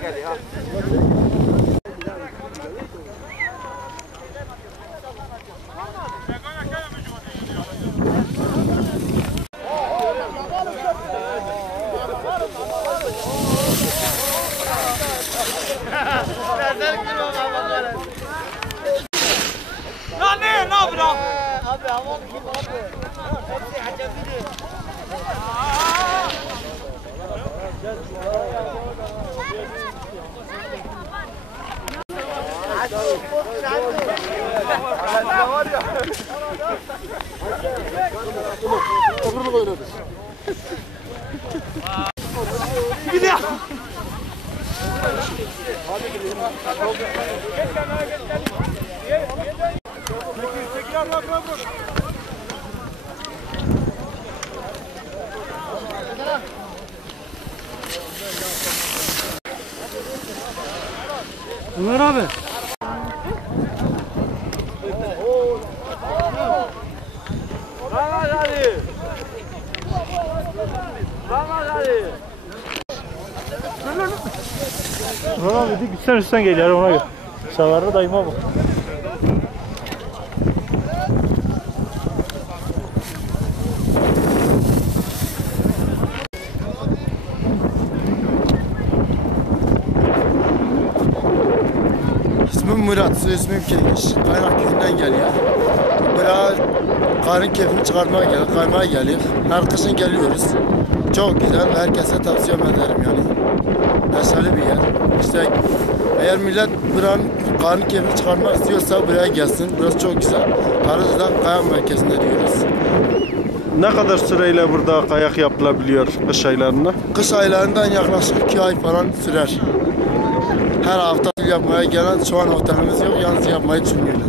geliyor. Ne yapıyorsun? Abi havalı gibi abi. Hepsi acemili. Öbürünü böyle ödür. Gidiyor. Ömer abi. Ramaz Ali. Ramaz Ali. Ömer abi sen üstten geliyor ona göre. Savarı dayıma bak. İsmim Murat, soy ismim Kirgiş. Kaynak köyünden geliyor. Buraya karın keyfini çıkarmaya geliyor, kaymaya geliyor. Her kışın geliyoruz. Çok güzel, herkese tavsiye ederim yani. Neşeli bir yer. İşte eğer millet buranın karın keyfini çıkarmak istiyorsa buraya gelsin. Burası çok güzel. Karıcı'da kayak merkezinde diyoruz. Ne kadar süreyle burada kayak yapılabiliyor kış aylarında? Kış aylarından yaklaşık 2 ay falan sürer. Her hafta yapmaya gelen şu an otelimiz yok, yalnız yapmayı düşünüyorlar.